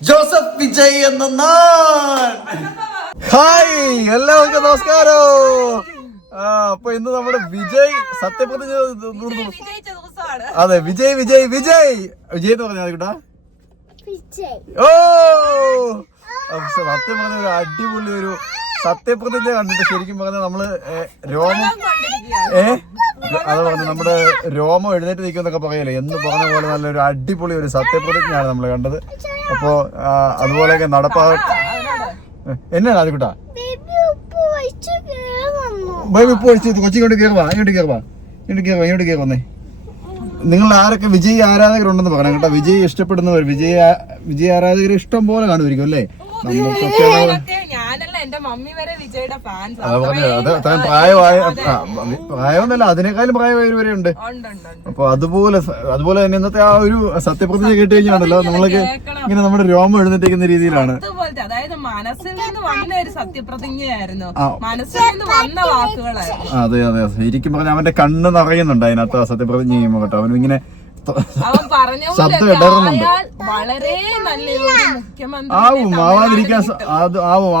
Joseph Vijay എന്ന hi എല്ലാവർക്കും നമസ്കാരം. അപ്പൊ ഇന്ന് നമ്മുടെ വിജയ് സത്യപ്രതിജ്ഞ. അതെ, വിജയ് വിജയ് വിജയ് വിജയ് എന്ന് പറഞ്ഞാൽ കേട്ടാ. ഓ സത്യം പറഞ്ഞ ഒരു അടിപൊളി ഒരു സത്യപ്രതിജ്ഞ കണ്ടിട്ട് ശരിക്കും പറഞ്ഞാൽ നമ്മള് രോമം അത് പറഞ്ഞു നമ്മുടെ രോമം എഴുന്നേറ്റ് നിൽക്കുന്നൊക്കെ പറയല്ലേ എന്ന് പറഞ്ഞ പോലെ നല്ലൊരു അടിപൊളി ഒരു സത്യപ്രതിജ്ഞയാണ് നമ്മൾ കണ്ടത്. അപ്പോ അതുപോലെയൊക്കെ എന്നാണ് അത് കൂട്ടാ ബേബി ഉപ്പ് ഒഴിച്ച് കൊച്ചിങ്ങോട്ട് ഇങ്ങോട്ട് കയറുവന്നേ. നിങ്ങൾ ആരൊക്കെ വിജയ് ആരാധകരുണ്ടെന്ന് പറയാം കേട്ടോ. വിജയ് ഇഷ്ടപ്പെടുന്നവർ വിജയ് ആരാധകർ ഇഷ്ടം പോലെ കാണുമായിരിക്കും അല്ലേ. പ്രായമൊന്നുമല്ല, അതിനേക്കാളും പ്രായമായവരെ ഉണ്ട്. അപ്പൊ അതുപോലെ തന്നെ ഇന്നത്തെ ആ ഒരു സത്യപ്രതിജ്ഞ കേട്ട് കഴിഞ്ഞാണല്ലോ നമ്മളൊക്കെ ഇങ്ങനെ നമ്മുടെ രോമം എഴുന്നേറ്റിരിക്കുന്ന രീതിയിലാണ്. അതെ അതെ, ശരിക്കും പറഞ്ഞാൽ അവന്റെ കണ്ണ് നിറയുന്നുണ്ട് അതിനകത്ത് സത്യപ്രതിജ്ഞ ചെയ്യുമ്പോ കേട്ടോ. അവനും ഇങ്ങനെ ശബ്ദം ഇടറുന്നുണ്ട്.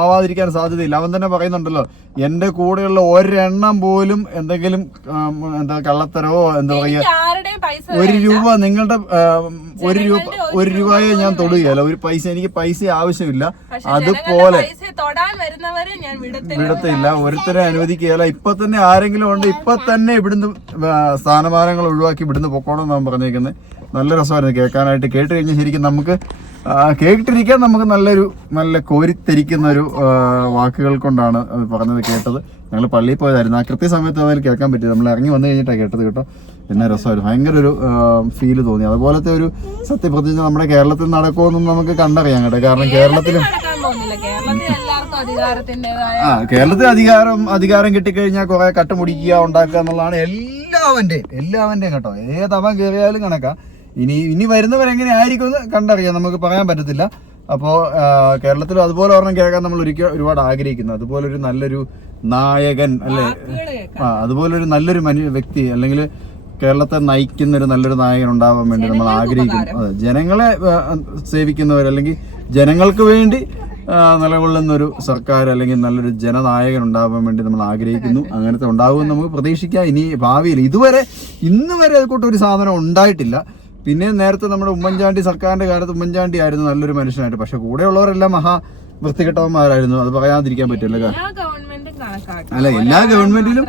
ആവാതിരിക്കാൻ സാധ്യതയില്ല. അവൻ തന്നെ പറയുന്നുണ്ടല്ലോ, എന്റെ കൂടെയുള്ള ഒരെണ്ണം പോലും എന്തെങ്കിലും കള്ളത്തരവോ എന്താ പറയാ, ₹1 നിങ്ങളുടെ ഒരു രൂപയെ ഞാൻ തൊടുകയല്ല. ഒരു പൈസ, എനിക്ക് പൈസ ആവശ്യമില്ല. അതുപോലെ വിടത്തില്ല, ഒരുത്തരെ അനുവദിക്കുകയല്ല. ഇപ്പൊ തന്നെ ആരെങ്കിലും ഉണ്ട്, ഇപ്പൊ തന്നെ ഇവിടുന്ന് സ്ഥാനമാനങ്ങൾ ഒഴിവാക്കി ഇവിടുന്ന് പൊക്കോണം എന്നാണ് പറഞ്ഞേക്കുന്നത്. നല്ല രസമായിരുന്നു കേൾക്കാനായിട്ട്. കേട്ട് കഴിഞ്ഞാൽ ശരിക്കും നമുക്ക് കേട്ടിരിക്കാൻ നമുക്ക് നല്ല കോരിത്തിരിക്കുന്ന ഒരു വാക്കുകൾ കൊണ്ടാണ് അത് പറഞ്ഞത് കേട്ടത്. ഞങ്ങൾ പള്ളിയിൽ പോയതായിരുന്നു. ആ കൃത്യസമയത്ത് അതിൽ കേൾക്കാൻ പറ്റി. നമ്മൾ ഇറങ്ങി വന്നു കഴിഞ്ഞിട്ടാണ് കേട്ടത് കേട്ടോ. എന്നാ രസമായിരുന്നു, ഭയങ്കര ഒരു ഫീല് തോന്നി. അതുപോലത്തെ ഒരു സത്യപ്രതിജ്ഞ നമ്മുടെ കേരളത്തിൽ നടക്കുമെന്നും നമുക്ക് കണ്ടറിയാം കേട്ടോ. കാരണം കേരളത്തിൽ അധികാരം കിട്ടിക്കഴിഞ്ഞാൽ കുറെ കട്ടുമുടിക്കുക ഉണ്ടാക്കുക എന്നുള്ളതാണ് എല്ലാവന്റെയും കേട്ടോ. ഏതവൻ കയറിയാലും കണക്കാ. ഇനി വരുന്നവരെങ്ങനെ ആയിരിക്കും എന്ന് കണ്ടറിയാം, നമുക്ക് പറയാൻ പറ്റത്തില്ല. അപ്പോൾ കേരളത്തിൽ അതുപോലെ ഒരെണ്ണം കേൾക്കാൻ നമ്മൾ ഒരുപാട് ആഗ്രഹിക്കുന്നു. അതുപോലൊരു നല്ലൊരു നായകൻ അല്ലെ, അതുപോലൊരു നല്ലൊരു വ്യക്തി അല്ലെങ്കിൽ കേരളത്തെ നയിക്കുന്ന ഒരു നല്ലൊരു നായകൻ ഉണ്ടാവാൻ വേണ്ടി നമ്മൾ ആഗ്രഹിക്കുന്നു. അതെ, ജനങ്ങളെ സേവിക്കുന്നവർ അല്ലെങ്കിൽ ജനങ്ങൾക്ക് വേണ്ടി നിലകൊള്ളുന്ന ഒരു സർക്കാർ അല്ലെങ്കിൽ നല്ലൊരു ജനനായകൻ ഉണ്ടാവാൻ വേണ്ടി നമ്മൾ ആഗ്രഹിക്കുന്നു. അങ്ങനത്തെ ഉണ്ടാവുമെന്ന് നമുക്ക് പ്രതീക്ഷിക്കാം. ഇനി ഭാവിയിൽ ഇന്ന് വരെ അതുകൂട്ട് ഒരു സാധനം ഉണ്ടായിട്ടില്ല. പിന്നെ നേരത്തെ നമ്മുടെ ഉമ്മൻചാണ്ടി സർക്കാരിന്റെ കാലത്ത് ഉമ്മൻചാണ്ടി ആയിരുന്നു നല്ലൊരു മനുഷ്യനായിട്ട്. പക്ഷെ കൂടെയുള്ളവരെല്ലാം വൃത്തികെട്ടവന്മാരായിരുന്നു. അത് പറയാതിരിക്കാൻ പറ്റില്ല. അല്ല, എല്ലാ ഗവൺമെന്റിലും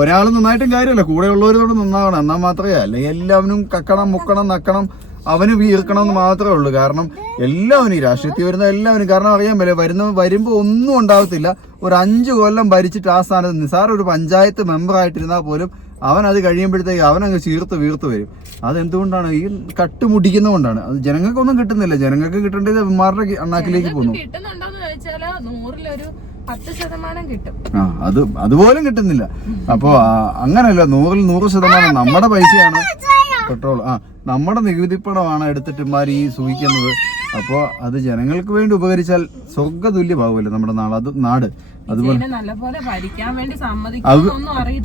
ഒരാൾ നന്നായിട്ടും കാര്യമല്ല, കൂടെയുള്ളവരോട് നന്നാവണം. എന്നാൽ മാത്രമേ, അല്ലെങ്കിൽ എല്ലാവരും കക്കണം മുക്കണം നക്കണം അവന് വീർക്കണം എന്ന് മാത്രമേ ഉള്ളൂ. കാരണം എല്ലാവരും ഈ രാഷ്ട്രീയത്തിൽ വരുന്ന എല്ലാവരും, കാരണം അറിയാൻ പറ്റില്ല, വരുമ്പോൾ ഒന്നും ഉണ്ടാവത്തില്ല. ഒരു 5 കൊല്ലം ഭരിച്ചിട്ട് ആ സ്ഥാനത്ത് നിസാര ഒരു പഞ്ചായത്ത് മെമ്പറായിട്ടിരുന്നാൽ പോലും അവൻ അത് കഴിയുമ്പോഴത്തേക്ക് അവനങ്ങ് വീർത്ത് വരും. അതെന്തുകൊണ്ടാണ്? ഈ കട്ടുമുടിക്കുന്നതുകൊണ്ടാണ്. അത് ജനങ്ങൾക്കൊന്നും കിട്ടുന്നില്ല. ജനങ്ങൾക്ക് കിട്ടേണ്ടത് ഇവന്മാരുടെ അണ്ണാക്കിലേക്ക് പോകുന്നു. അതുപോലും കിട്ടുന്നില്ല. അപ്പൊ അങ്ങനല്ല, 100% നമ്മുടെ പൈസയാണ് പെട്രോൾ, നമ്മുടെ നികുതിപ്പണമാണ് എടുത്തിട്ട് ഇമാര് ഈ സൂഹിക്കുന്നത്. അപ്പോൾ അത് ജനങ്ങൾക്ക് വേണ്ടി ഉപകരിച്ചാൽ സ്വർഗ്ഗതുല്യമാവുമല്ലോ നമ്മുടെ നാട്. അതുപോലെ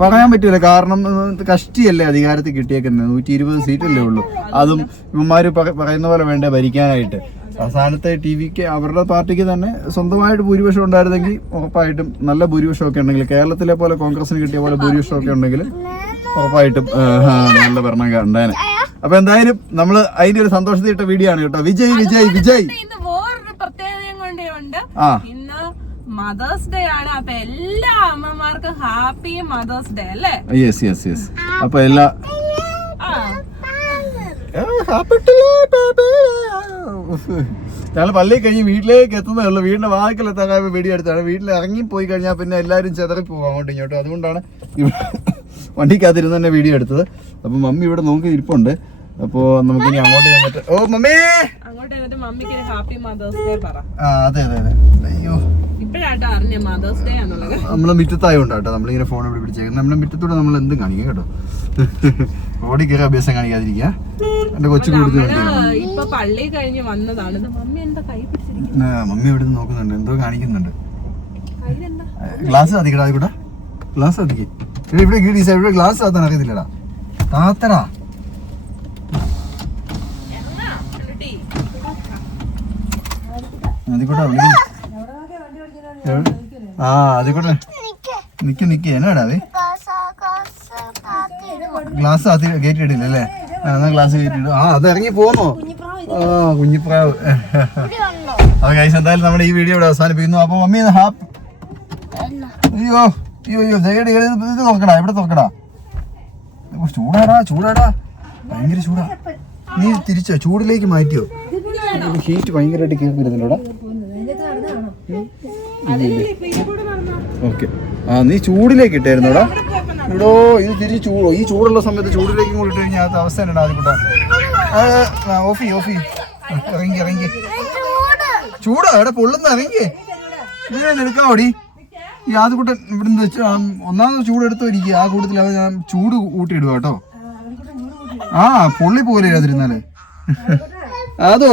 പറയാൻ പറ്റൂല. കാരണം കഷ്ടിയല്ലേ അധികാരത്തിൽ കിട്ടിയേക്കുന്നത്. 120 സീറ്റല്ലേ ഉള്ളൂ. അതും ഇവന്മാര് പറയുന്ന പോലെ വേണ്ടേ ഭരിക്കാനായിട്ട്. അവസാനത്തെ ടിവിക്ക് അവരുടെ പാർട്ടിക്ക് തന്നെ സ്വന്തമായിട്ട് ഭൂരിപക്ഷം ഉണ്ടായിരുന്നെങ്കിൽ ഉറപ്പായിട്ടും നല്ല ഭൂരിപക്ഷമൊക്കെ ഉണ്ടെങ്കിൽ, കേരളത്തിലെ പോലെ കോൺഗ്രസിന് കിട്ടിയ പോലെ ഭൂരിപക്ഷമൊക്കെ ഉണ്ടെങ്കിൽ ഉറപ്പായിട്ടും നല്ല ഭരണം ഉണ്ടായേനെ. അപ്പൊ എന്തായാലും നമ്മള് അതിന്റെ ഒരു സന്തോഷത്തിൽ ഇട്ട വീഡിയോ ആണ് കേട്ടോ. വിജയ് വിജയ് വിജയ്. വേറൊരു പ്രത്യേകതയും കൂടി ഉണ്ട്. ഇന്ന് മദേഴ്സ് ഡേ ആണ്. അപ്പൊ എല്ലാ അമ്മമാർക്കും ഹാപ്പി മദേഴ്സ് ഡേ അല്ലേ? യെസ്. അപ്പൊ എല്ലാ ഞങ്ങൾ പള്ളിയിൽ കഴിഞ്ഞ് വീട്ടിലേക്ക് എത്തുന്നേ ഉള്ളൂ. വീടിന്റെ വാക്കിലെത്താൻ വീഡിയോ എടുത്താണ്. വീട്ടിൽ ഇറങ്ങി പോയി കഴിഞ്ഞാൽ പിന്നെ എല്ലാവരും ചെതറി പോകും അങ്ങോട്ടും ഇങ്ങോട്ടും. അതുകൊണ്ടാണ് വണ്ടിക്കകത്തിരുന്ന് തന്നെ വീഡിയോ എടുത്തത്. അപ്പൊ മമ്മി ഇവിടെ നോക്കി ഇരിപ്പുണ്ട്. അപ്പൊ നമുക്കിനി അങ്ങോട്ട് ചെന്നിട്ട് മമ്മി മമ്മിക്ക് ഹാപ്പി മദേഴ്സ് ഡേ പറ. അതെ. അയ്യോ, നമ്മളെ മിറ്റത്തായോണ്ടാട്ടോ നമ്മളിങ്ങനെ ഫോൺ ഇവിടെ പിടിച്ചേക്കുന്നത്. നമ്മളെ മിറ്റത്തൂടെ നമ്മൾ എന്തും കാണിക്കാം കേട്ടോ. റോഡിൽ കയറി അഭ്യാസം കാണിക്കാതിരിക്കുക. എന്റെ കൊച്ചു കൊടുത്ത് മമ്മി ഇവിടെ നിന്ന് നോക്കുന്നുണ്ട്, എന്തോ കാണിക്കുന്നുണ്ട്. ഗ്ലാസ് അധികടാ, കൂടെ ഗ്ലാസ് അധികം ഇവിടെ ഗ്ലാസ് താത്താൻ അറിയത്തില്ലടാ. താത്തടാ അതിക്കൂടെ ആ അതിക്കൂടെ നിക്ക് എന്നാടാവേ ഗ്ലാസ് അത് കയറ്റി ഇടില്ല അല്ലേ? എന്നാ ഗ്ലാസ് കയറ്റിയിടും. ആ അത് ഇറങ്ങി പോന്നോ? ആ കുഞ്ഞിപ്രാവ്. അത് കഴിച്ച് എന്തായാലും നമ്മുടെ ഈ വീഡിയോ ഇവിടെ അവസാനിപ്പിക്കുന്നു. അപ്പൊ മമ്മി ഹാപ്പി. അയ്യോ അയ്യോ അയ്യോ ഇത് തുറക്കടാ, ഇവിടെ തുറക്കടാ. ചൂടാടാ ഭയങ്കര ചൂടാ. നീ തിരിച്ചോ ചൂടിലേക്ക് മാറ്റിയോ? ഹീറ്റ് ഭയങ്കരമായിട്ട് കേൾക്കുന്നില്ലല്ലോടാ. ഓക്കെ ആ നീ ചൂടിലേക്ക് ഇട്ടായിരുന്നോടാ. ഇവിടോ ഇത് തിരിച്ച് ചൂടോ? ഈ ചൂടുള്ള സമയത്ത് ചൂടിലേക്ക് കൂടി ഇട്ട് കഴിഞ്ഞാൽ അത് അവസ്ഥ തന്നെ ആദ്യപ്പെട്ടാ. ഓഫി ഇറങ്ങി ചൂടാ ഇവിടെ പൊള്ളുന്ന ഇറങ്ങി. ഇതിനെ എടുക്കാവോടി ഈ ആദ്യക്കൂട്ടൻ ഇവിടുന്ന് വെച്ച് ഒന്നാമത് ചൂടെടുത്ത് ഇരിക്കുക. ആ കൂട്ടത്തിൽ അവൻ ഞാൻ ചൂട് കൂട്ടിയിടുക കേട്ടോ. ആ പൊള്ളി പോലെ അതിരുന്നാല് അതോ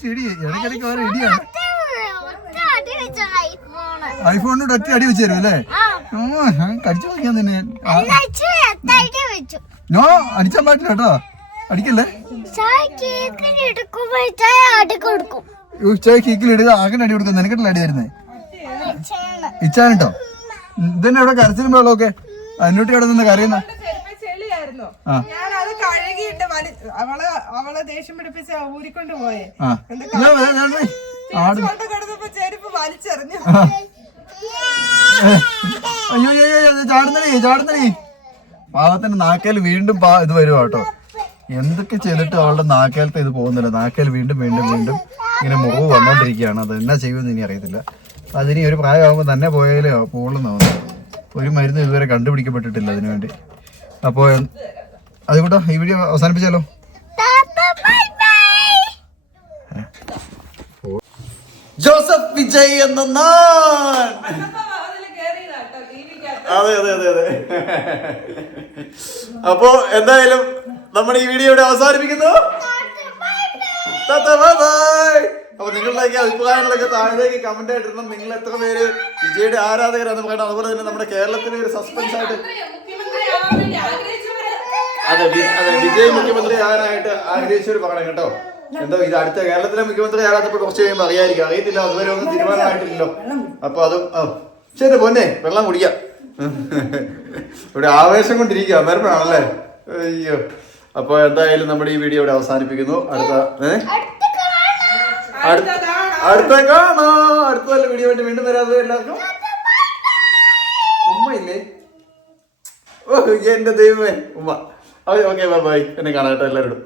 ചെടി ഇടയ്ക്കിടയ്ക്ക് ഓരോ ഇടിയാണ്. ഐഫോണിനോട് ഒറ്റ അടി വെച്ച് തരും അല്ലേ? കടിച്ചു നോക്കിയാൻ തന്നെ നോ അടിച്ചാൻ പാടില്ല കേട്ടോ. അടിക്കല്ലേ കേക്കിലിടുക ആകെ അടി കൊടുക്കും. നിനക്കട്ടല്ല അടി തരുന്നേ ഇച്ചാൻ കേട്ടോ. ഇതന്നെ ഇവിടെ കരച്ചിലും വെള്ളമൊക്കെ അതിനോട്ട് ഇവിടെ നിന്ന് കരയുന്ന അവളെ ദേഷ്യം പിടിപ്പിച്ച ഊരിക്കൊണ്ട് പോയേ വലിച്ചെറിഞ്ഞു. അയ്യോ ചാടുന്നേ പാവത്തിന്റെ നാക്കേൽ വീണ്ടും ഇത് വരുവാ കേട്ടോ. എന്തൊക്കെ ചെയ്തിട്ട് അവളുടെ നാക്കേലത്തെ ഇത് പോകുന്നില്ല. നാക്കേൽ വീണ്ടും ഇങ്ങനെ മുറിവ് വന്നോണ്ടിരിക്കുകയാണ്. അത് എന്നാ ചെയ്യുമെന്ന് ഇനി അറിയത്തില്ല. അതിനി ഒരു പ്രായമാകുമ്പോൾ തന്നെ പോയാലേ പോകുള്ളൂന്നാവുന്നു. ഒരു മരുന്ന് ഇതുവരെ കണ്ടുപിടിക്കപ്പെട്ടിട്ടില്ല അതിനു വേണ്ടി. അപ്പോൾ അതുകൊണ്ടാ ഈ വീഡിയോ അവസാനിപ്പിച്ചാലോ? ജോസഫ് വിജയ് എന്ന അതെ അപ്പോ എന്തായാലും നമ്മൾ ഈ വീഡിയോ ഇവിടെ അവസാനിപ്പിക്കുന്നു. അപ്പൊ നിങ്ങളുടെയൊക്കെ അഭിപ്രായങ്ങളൊക്കെ താഴേക്ക് കമന്റ് ആയിട്ടിരുന്നു. നിങ്ങൾ എത്ര പേര് വിജയുടെ ആരാധകരാന്ന് പറയണം. അതുപോലെ തന്നെ നമ്മുടെ കേരളത്തിലെ ഒരു സസ്പെൻസ് ആയിട്ട് അതെ വിജയ് മുഖ്യമന്ത്രി ആകാനായിട്ട് ആഗ്രഹിച്ചവർ പറയണം കേട്ടോ. എന്തോ ഇത് അടുത്ത കേരളത്തിലെ മുഖ്യമന്ത്രി ആകാത്തപ്പോ കുറച്ച് കഴിയുമ്പോൾ അറിയില്ല. അതുവരെ ഒന്നും തീരുമാനമായിട്ടില്ലല്ലോ. അപ്പൊ അതും ശരി പൊന്നെ വെള്ളം കുടിക്കാം. ഇവിടെ ആവേശം കൊണ്ടിരിക്കുക വരുമ്പോഴാണല്ലേ. അയ്യോ അപ്പൊ എന്തായാലും നമ്മുടെ ഈ വീഡിയോ ഇവിടെ അവസാനിപ്പിക്കുന്നു. അടുത്ത വീഡിയോ ആയിട്ട് വീണ്ടും വരാതെ എല്ലാവർക്കും ഉമ്മ ഇല്ലേ? ഓ എന്റെ ദൈവമേ ഉമ്മ. Okay bye. എന്നെ കാണാട്ടോ എല്ലാവരോടും.